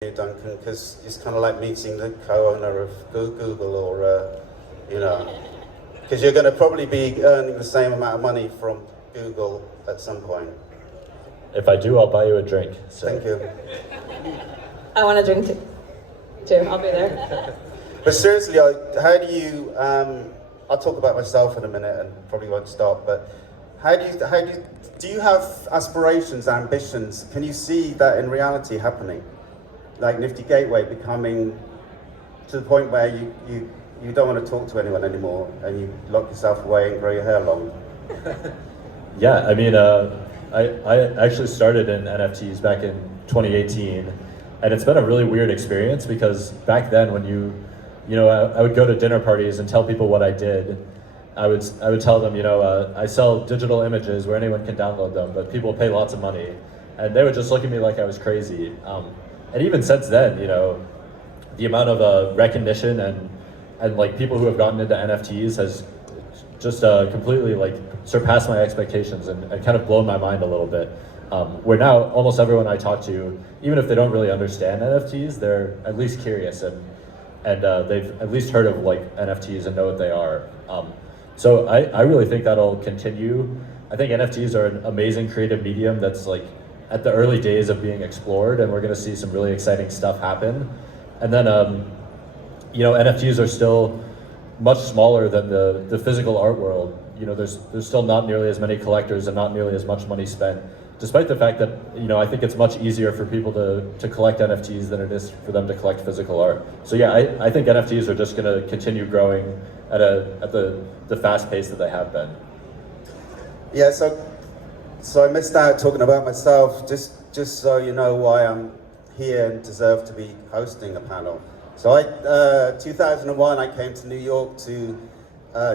you, Duncan, because it's kind of like meeting the co-owner of Google or, because you're going to probably be earning the same amount of money from Google at some point. If I do, I'll buy you a drink. So. Thank you. I want a drink too. I'll be there. But seriously, how do you, I'll talk about myself in a minute and probably won't stop, but do you have aspirations, ambitions? Can you see that in reality happening? Like Nifty Gateway becoming to the point where you don't want to talk to anyone anymore and you lock yourself away and grow your hair long? Yeah, I mean, I actually started in NFTs back in 2018, and it's been a really weird experience because back then when I would go to dinner parties and tell people what I did. I would tell them, I sell digital images where anyone can download them, but people pay lots of money, and they would just look at me like I was crazy. And even since then, the amount of recognition and like people who have gotten into NFTs has just completely like surpassed my expectations and kind of blown my mind a little bit. Where now almost everyone I talk to, even if they don't really understand NFTs, they're at least curious and they've at least heard of like NFTs and know what they are. So I really think that'll continue. I think NFTs are an amazing creative medium that's like at the early days of being explored, and we're going to see some really exciting stuff happen. And then, NFTs are still much smaller than the physical art world. There's still not nearly as many collectors and not nearly as much money spent, despite the fact that, I think it's much easier for people to collect NFTs than it is for them to collect physical art. So yeah, I think NFTs are just going to continue growing at the fast pace that they have been. Yeah, so I missed out talking about myself, just so you know why I'm here and deserve to be hosting a panel. So 2001, I came to New York to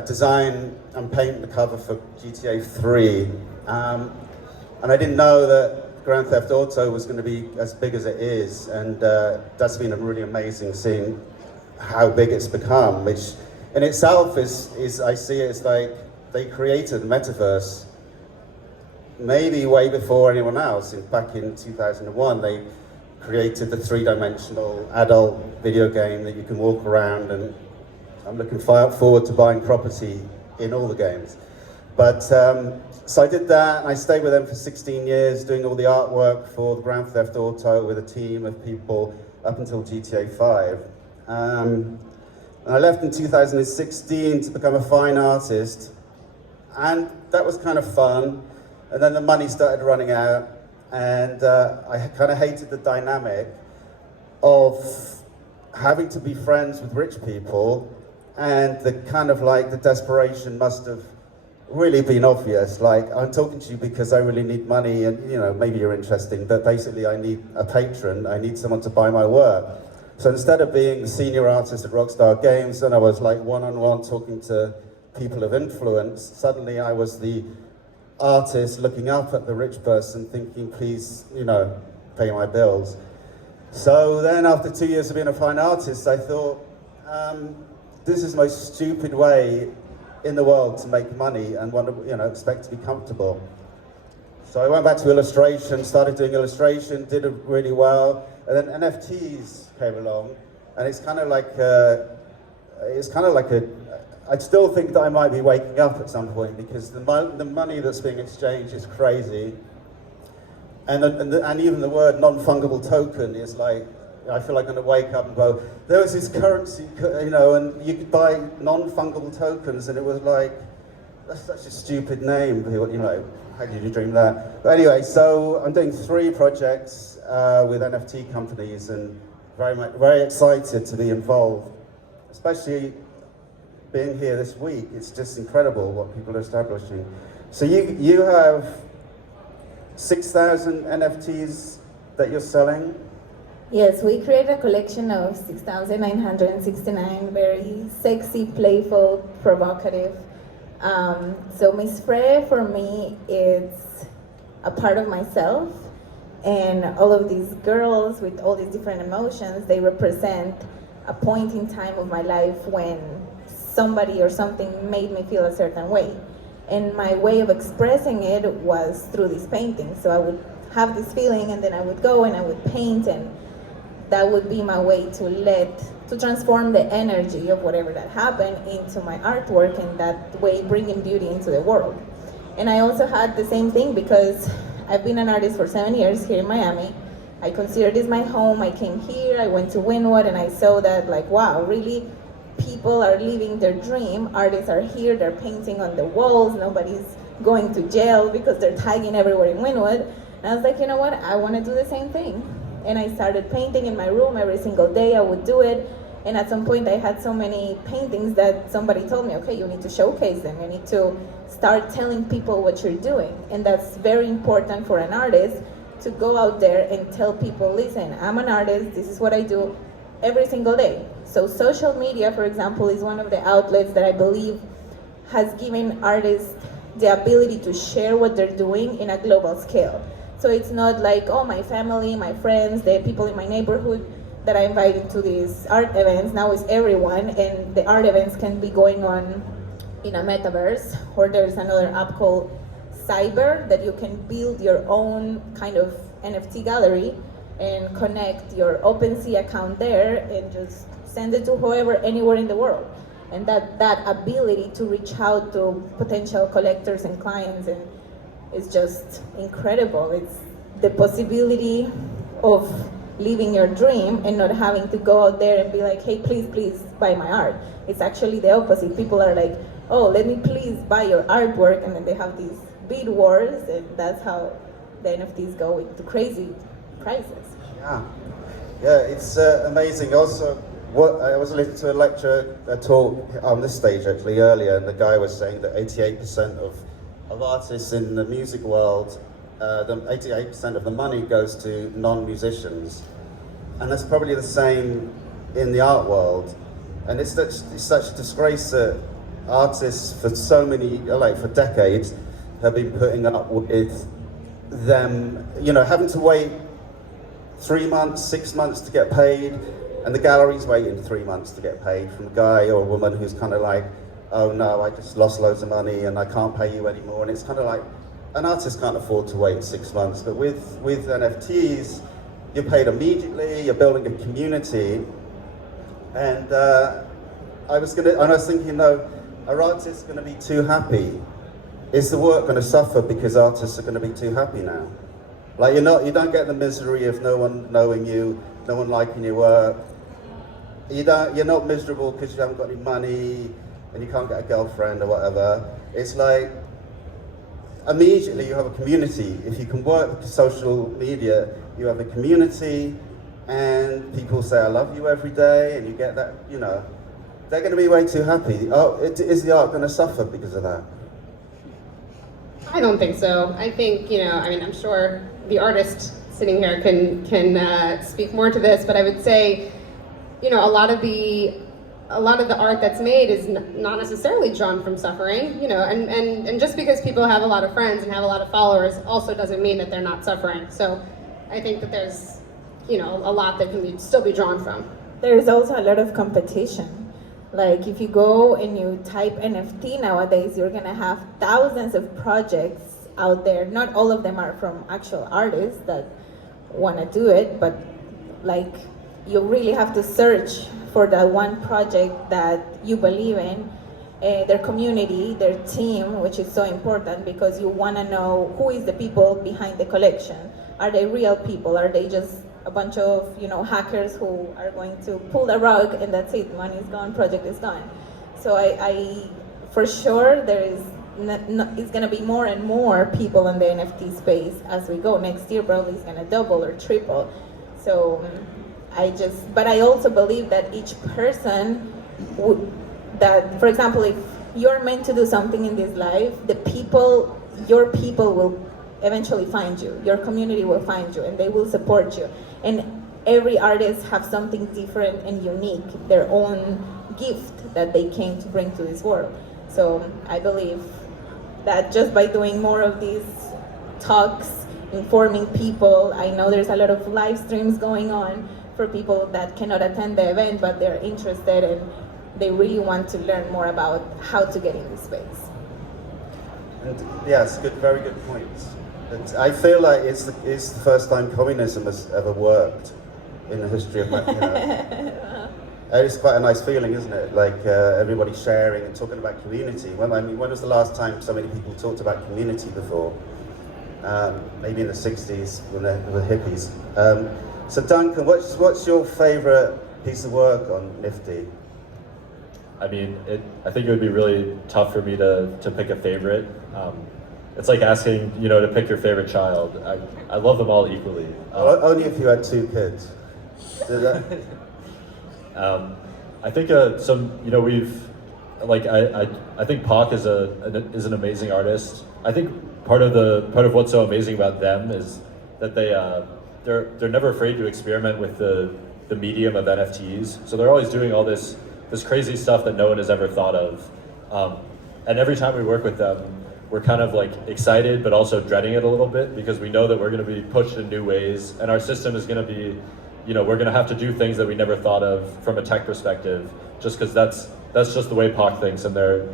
design and paint the cover for GTA 3. And I didn't know that Grand Theft Auto was going to be as big as it is. And that's been really amazing seeing how big it's become, which in itself is I see it as like they created metaverse maybe way before anyone else. Back in 2001, they created the three-dimensional adult video game that you can walk around, and I'm looking forward to buying property in all the games. But so I did that, and I stayed with them for 16 years, doing all the artwork for the Grand Theft Auto with a team of people up until GTA 5. And I left in 2016 to become a fine artist, and that was kind of fun. And then the money started running out, and I kind of hated the dynamic of having to be friends with rich people, and the kind of like the desperation must have really been obvious. Like, I'm talking to you because I really need money, and maybe you're interesting, but basically I need a patron, I need someone to buy my work. So instead of being the senior artist at Rockstar Games, then I was like one-on-one talking to people of influence, suddenly I was the artist looking up at the rich person thinking, please, pay my bills. So then after 2 years of being a fine artist, I thought, this is the most stupid way in the world to make money and want to, expect to be comfortable. So I went back to illustration, started doing illustration, did it really well, and then NFTs came along, and it's kind of like I still think that I might be waking up at some point because the money that's being exchanged is crazy, and even the word non-fungible token is like, I feel like I'm going to wake up and go, there was this currency, and you could buy non-fungible tokens, and it was like, that's such a stupid name. How did you dream that? But anyway, so I'm doing 3 projects with NFT companies, and very excited to be involved, especially being here this week. It's just incredible what people are establishing. So you have 6,000 NFTs that you're selling? Yes, we created a collection of 6,969, very sexy, playful, provocative. So Miss Frais for me is a part of myself, and all of these girls with all these different emotions, they represent a point in time of my life when somebody or something made me feel a certain way. And my way of expressing it was through these paintings. So I would have this feeling, and then I would go and I would paint, and that would be my way to transform the energy of whatever that happened into my artwork, and that way bringing beauty into the world. And I also had the same thing because I've been an artist for 7 years here in Miami. I consider this my home. I came here, I went to Wynwood, and I saw that, like, wow, really, people are living their dream. Artists are here, they're painting on the walls, nobody's going to jail because they're tagging everywhere in Wynwood. And I was like, you know what, I want to do the same thing. And I started painting in my room every single day. I would do it. And at some point I had so many paintings that somebody told me, okay, you need to showcase them. You need to start telling people what you're doing. And that's very important for an artist, to go out there and tell people, listen, I'm an artist, this is what I do every single day. So social media, for example, is one of the outlets that I believe has given artists the ability to share what they're doing in a global scale. So it's not like, oh, my family, my friends, the people in my neighborhood that I invited to these art events. Now it's everyone, and the art events can be going on in a metaverse, or there's another app called Cyber that you can build your own kind of NFT gallery and connect your OpenSea account there and just send it to whoever, anywhere in the world. And that ability to reach out to potential collectors and clients, and it's just incredible. It's the possibility of living your dream and not having to go out there and be like, hey, please buy my art. It's actually the opposite. People are like, oh, let me please buy your artwork, and then they have these bid wars, and that's how the NFTs go into crazy prices. Yeah, it's amazing. Also, I was listening to a talk on this stage actually earlier, and the guy was saying that 88% of artists in the music world, 88% of the money goes to non-musicians, and that's probably the same in the art world. And it's such a disgrace that artists for so many, like for decades, have been putting up with them, having to wait 3 months, 6 months to get paid, and the gallery's waiting 3 months to get paid from a guy or a woman who's kind of like, oh no, I just lost loads of money and I can't pay you anymore. And it's kind of like, an artist can't afford to wait 6 months, but with NFTs, you're paid immediately, you're building a community. And I was thinking, no, are artists going to be too happy? Is the work going to suffer because artists are going to be too happy now? Like, you don't get the misery of no one knowing you, no one liking your work. You're not miserable because you haven't got any money and you can't get a girlfriend or whatever. It's like, immediately you have a community. If you can work with social media, you have a community, and people say, I love you every day, and you get that, they're going to be way too happy. Oh, is the art going to suffer because of that? I don't think so. I think, I'm sure the artist sitting here can speak more to this, but I would say, a lot of the art that's made is not necessarily drawn from suffering, and just because people have a lot of friends and have a lot of followers also doesn't mean that they're not suffering. So I think that there's, a lot that can still be drawn from. There's also a lot of competition. Like, if you go and you type NFT nowadays, you're gonna have thousands of projects out there. Not all of them are from actual artists that wanna do it, but like, you really have to search for that one project that you believe in, their community, their team, which is so important because you wanna know who is the people behind the collection. Are they real people? Are they just a bunch of hackers who are going to pull the rug and that's it, money is gone, project is gone? So I for sure there is it's going to be more and more people in the NFT space as we go. Next year probably it's going to double or triple. So but I also believe that each person that, for example, if you're meant to do something in this life, your people will eventually find you, your community will find you, and they will support you. And every artist have something different and unique, their own gift that they came to bring to this world. So I believe that just by doing more of these talks, informing people, I know there's a lot of live streams going on for people that cannot attend the event, but they're interested and they really want to learn more about how to get in this space. And yes, very good points. I feel like it's the first time communism has ever worked in the history of my, you know. It's quite a nice feeling, isn't it? Like everybody sharing and talking about community. When was the last time so many people talked about community before? Maybe in the 60s when they were hippies. So Duncan, what's your favorite piece of work on Nifty? I mean, I think it would be really tough for me to pick a favorite. It's like asking, you know, to pick your favorite child. I love them all equally. Only if you had 2 kids. Did that? I think you know, I think Pac is an amazing artist. I think part of what's so amazing about them is that they're never afraid to experiment with the medium of NFTs. So they're always doing all this crazy stuff that no one has ever thought of. And every time we work with them, we're kind of like excited, but also dreading it a little bit because we know that we're going to be pushed in new ways, and our system is going to be, you know, we're going to have to do things that we never thought of from a tech perspective, just because that's just the way Pac thinks, and they're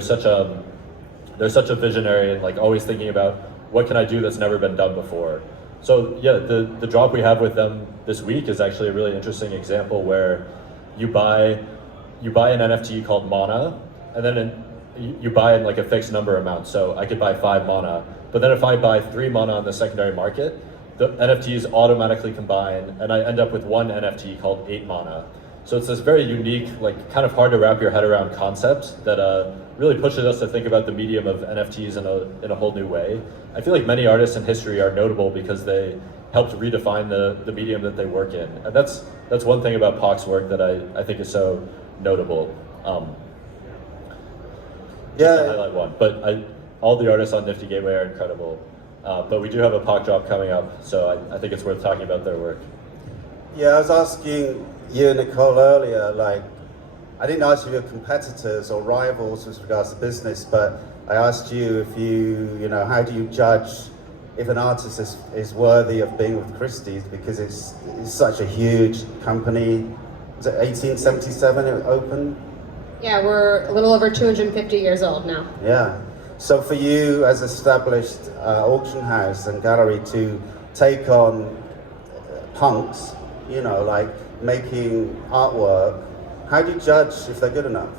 such a visionary and like always thinking about what can I do that's never been done before. So yeah, the drop we have with them this week is actually a really interesting example where you buy an NFT called Mana, and then you buy in like a fixed number amount. So I could buy 5 Mana, but then if I buy 3 Mana on the secondary market, the NFTs automatically combine, and I end up with one NFT called 8 Mana. So it's this very unique, like kind of hard to wrap your head around concept that really pushes us to think about the medium of NFTs in a whole new way. I feel like many artists in history are notable because they helped redefine the medium that they work in. And that's one thing about Pac's work that I think is so notable. Yeah. To highlight one, but all the artists on Nifty Gateway are incredible. But we do have a Pac drop coming up, so I think it's worth talking about their work. Yeah, I was asking you and Nicole earlier, like, I didn't ask you your competitors or rivals with regards to business, but I asked you if you know, how do you judge if an artist is worthy of being with Christie's, because it's such a huge company. Was it 1877 it opened? Yeah, we're a little over 250 years old now. Yeah. So for you as established auction house and gallery to take on punks, you know, like making artwork, how do you judge if they're good enough?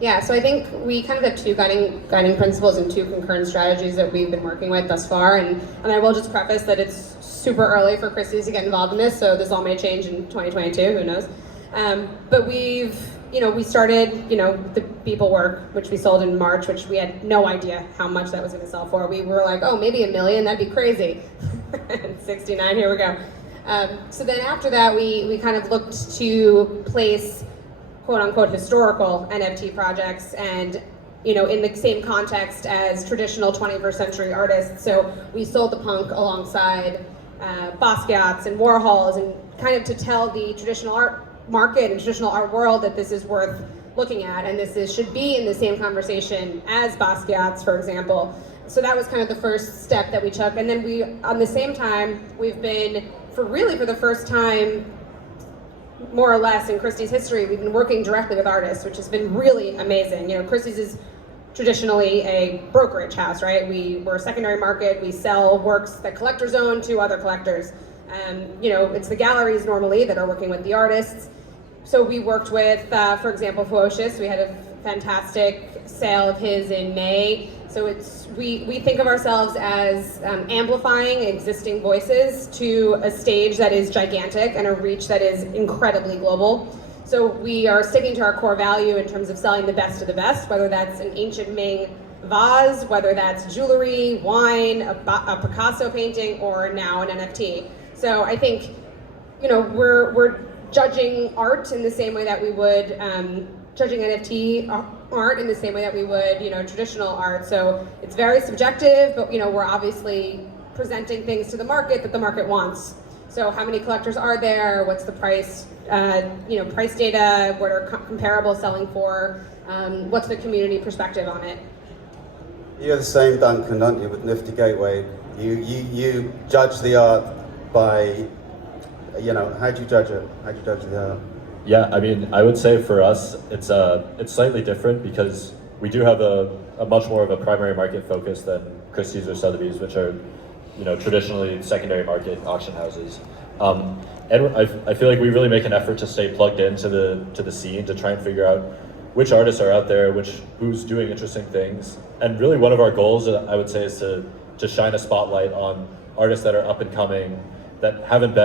Yeah, so I think we kind of have 2 guiding principles and 2 concurrent strategies that we've been working with thus far. And I will just preface that it's super early for Christie's to get involved in this, so this all may change in 2022, who knows. But we started, the People work, which we sold in March, which we had no idea how much that was going to sell for. We were like, oh, maybe $1 million, that'd be crazy. 69, here we go. So then after that, we kind of looked to place quote unquote historical NFT projects and, in the same context as traditional 21st century artists. So we sold the punk alongside Basquiat's and Warhol's, and kind of to tell the traditional art market and traditional art world that this is worth looking at, and should be in the same conversation as Basquiat's, for example. So that was kind of the first step that we took. And then on the same time, we've been, for the first time, more or less in Christie's history, we've been working directly with artists, which has been really amazing. Christie's is traditionally a brokerage house, right? We're a secondary market. We sell works that collectors own to other collectors. It's the galleries normally that are working with the artists. So we worked with, for example, Fuocius. We had a fantastic sale of his in May. So we think of ourselves as amplifying existing voices to a stage that is gigantic and a reach that is incredibly global. So we are sticking to our core value in terms of selling the best of the best, whether that's an ancient Ming vase, whether that's jewelry, wine, a Picasso painting, or now an NFT. So I think, we're judging art in the same way that we would, judging NFT art in the same way that we would, traditional art. So it's very subjective, but, we're obviously presenting things to the market that the market wants. So how many collectors are there? What's the price, price data? What are comparable selling for? What's the community perspective on it? You're the same, Duncan, aren't you, with Nifty Gateway? You judge the art by, how do you judge it? How do you judge the art? Yeah, I mean, I would say for us, it's slightly different because we do have a much more of a primary market focus than Christie's or Sotheby's, which are, traditionally secondary market auction houses. and I feel like we really make an effort to stay plugged into the scene to try and figure out which artists are out there, who's doing interesting things. And really one of our goals, I would say, is to shine a spotlight on artists that are up and coming, that haven't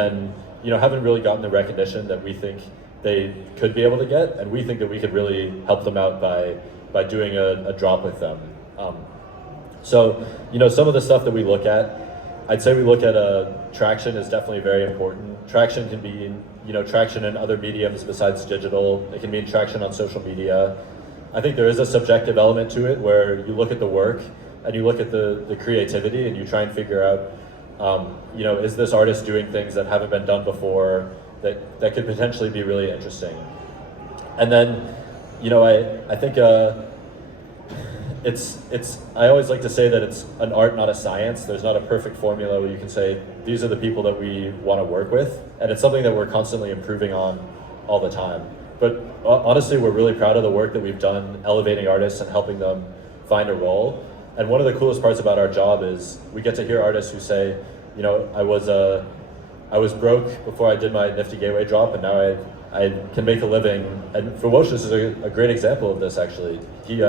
really gotten the recognition that we think they could be able to get, and we think that we could really help them out by doing a drop with them. So, some of the stuff that we look at, I'd say we look at traction is definitely very important. Traction can be, traction in other mediums besides digital. It can mean traction on social media. I think there is a subjective element to it where you look at the work and you look at the creativity and you try and figure out, is this artist doing things that haven't been done before that could potentially be really interesting. And then, I think I always like to say that it's an art, not a science. There's not a perfect formula where you can say, these are the people that we want to work with. And it's something that we're constantly improving on all the time. But honestly, we're really proud of the work that we've done elevating artists and helping them find a role. And one of the coolest parts about our job is we get to hear artists who say, I was broke before I did my Nifty Gateway drop, and now I can make a living. And Fawocious is a great example of this, actually. He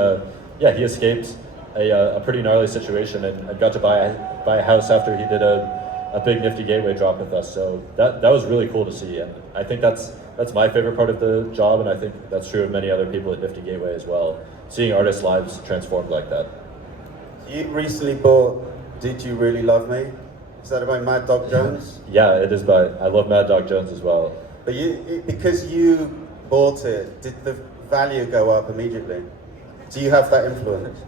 escaped a pretty gnarly situation and got to buy a house after he did a big Nifty Gateway drop with us. So that was really cool to see, and I think that's my favorite part of the job, and I think that's true of many other people at Nifty Gateway as well. Seeing artists' lives transformed like that. You recently bought Did You Really Love Me? Is that by Mad Dog Jones? Yeah, it is I love Mad Dog Jones as well. But because you bought it, did the value go up immediately? Do you have that influence?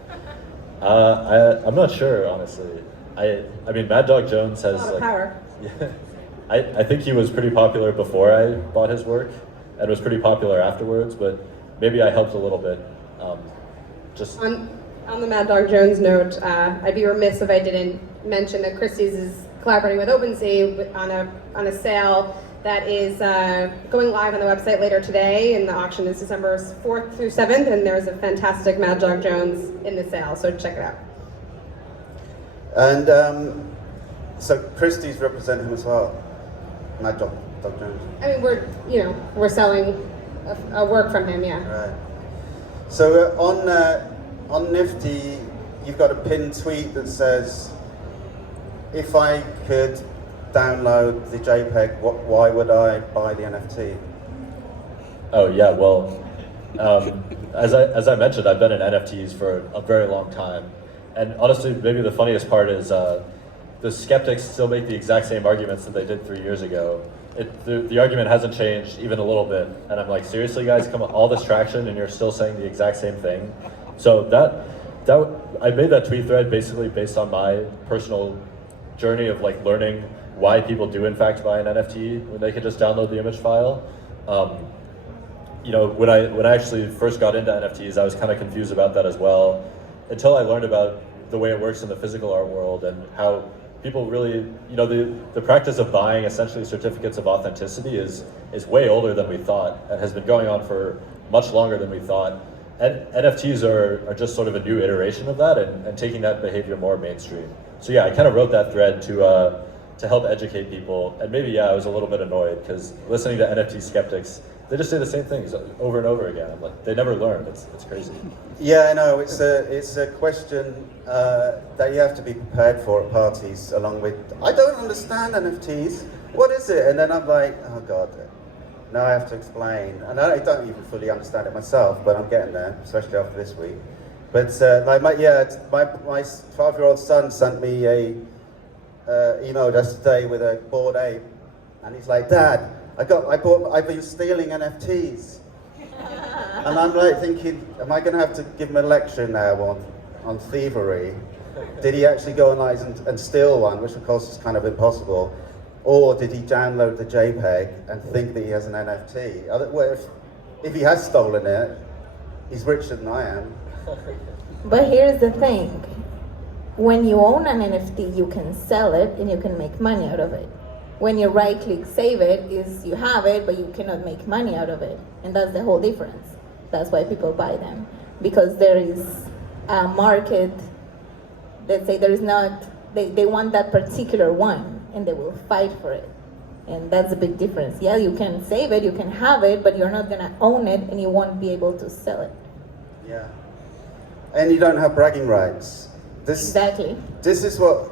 I'm not sure, honestly. I mean, Mad Dog Jones has a lot of power. Yeah, I think he was pretty popular before I bought his work, and was pretty popular afterwards. But maybe I helped a little bit. Just on the Mad Dog Jones note, I'd be remiss if I didn't mention that Christie's is collaborating with OpenSea on a sale that is going live on the website later today, and the auction is December 4th through 7th, and there's a fantastic Mad Dog Jones in the sale, so check it out. And so Christie's represent him as well, Mad Dog Jones. I mean, we're selling a work from him, yeah. Right. So on Nifty, you've got a pinned tweet that says, if I could download the JPEG, why would I buy the NFT? Oh yeah, well, as I mentioned, I've been in NFTs for a very long time, and honestly, maybe the funniest part is the skeptics still make the exact same arguments that they did 3 years ago. The argument hasn't changed even a little bit, and I'm like, seriously, guys, come on, all this traction, and you're still saying the exact same thing. So I made that tweet thread basically based on my personal journey of like learning why people do in fact buy an NFT when they can just download the image file. When I actually first got into NFTs, I was kind of confused about that as well, until I learned about the way it works in the physical art world and how people really, the practice of buying essentially certificates of authenticity is way older than we thought and has been going on for much longer than we thought. And NFTs are just sort of a new iteration of that and taking that behavior more mainstream. So yeah, I kind of wrote that thread to help educate people. And maybe, I was a little bit annoyed because listening to NFT skeptics, they just say the same things over and over again. I'm like, they never learn. It's crazy. Yeah, I know. It's a question that you have to be prepared for at parties, along with, I don't understand NFTs. What is it? And then I'm like, oh God. Now I have to explain, and I don't even fully understand it myself, but I'm getting there, especially after this week. But my 12-year-old son sent me a email just today with a Bored Ape, and he's like, Dad, I've been stealing NFTs, and I'm like thinking, am I going to have to give him a lecture now on thievery? Did he actually go online and steal one, which of course is kind of impossible? Or did he download the JPEG and think that he has an NFT? Well, if he has stolen it, he's richer than I am. But here's the thing. When you own an NFT, you can sell it and you can make money out of it. When you right-click save it, is you have it, but you cannot make money out of it. And that's the whole difference. That's why people buy them. Because there is a market, let's say there is not, they want that particular one, and they will fight for it. And that's a big difference. Yeah, you can save it, you can have it, but you're not gonna own it and you won't be able to sell it. Yeah. And you don't have bragging rights. Exactly. This is what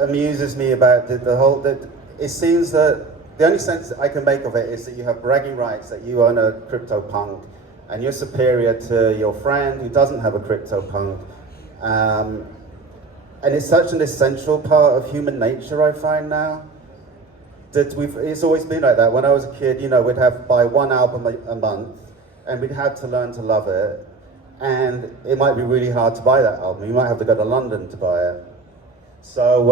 amuses me about the whole, it seems that the only sense I can make of it is that you have bragging rights that you own a CryptoPunk and you're superior to your friend who doesn't have a CryptoPunk. And it's such an essential part of human nature, I find now. That it's always been like that. When I was a kid, you know, we'd buy one album a month and we'd have to learn to love it. And it might be really hard to buy that album. You might have to go to London to buy it. So,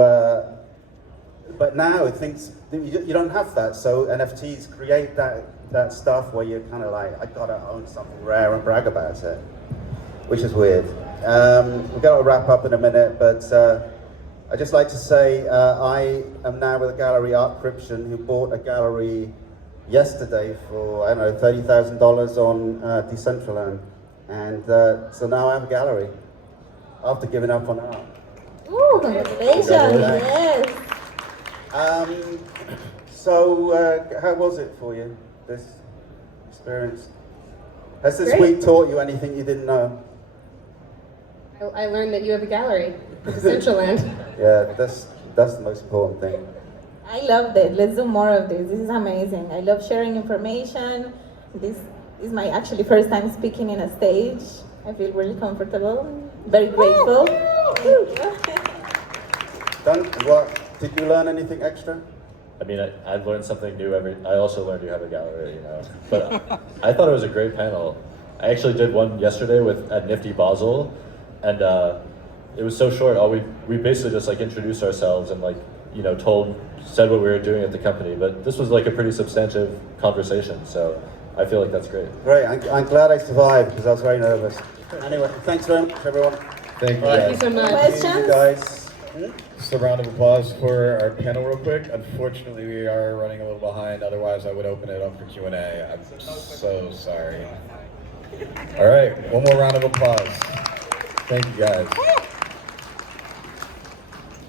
but now you don't have that. So NFTs create that stuff where you're kind of like, I gotta own something rare and brag about it, which is weird. We've got to wrap up in a minute, but I'd just like to say I am now with a gallery, Art Basel, who bought a gallery yesterday for, I don't know, $30,000 on DCentral. And so now I have a gallery after giving up on art. Ooh, congratulations, yes. So how was it for you, this experience? Has this Great. week taught you anything you didn't know? I learned that you have a gallery at DCentral. Yeah, that's the most important thing. I loved it. Let's do more of this. This is amazing. I love sharing information. This is my actually first time speaking in a stage. I feel really comfortable, very grateful. Duncan, did you learn anything extra? I mean, I learned something new I also learned you have a gallery, you know. But I thought it was a great panel. I actually did one yesterday at Nifty Basel, and it was so short. We basically just like introduced ourselves and like, you know, said what we were doing at the company. But this was like a pretty substantive conversation, so I feel like that's great. Great, I'm glad I survived because I was very nervous. Anyway, thanks very much, everyone. Thank you. Thank you so much. Questions? You guys. Just a round of applause for our panel real quick. Unfortunately, we are running a little behind. Otherwise, I would open it up for Q&A. I'm so sorry. All right, one more round of applause. Thank you, guys.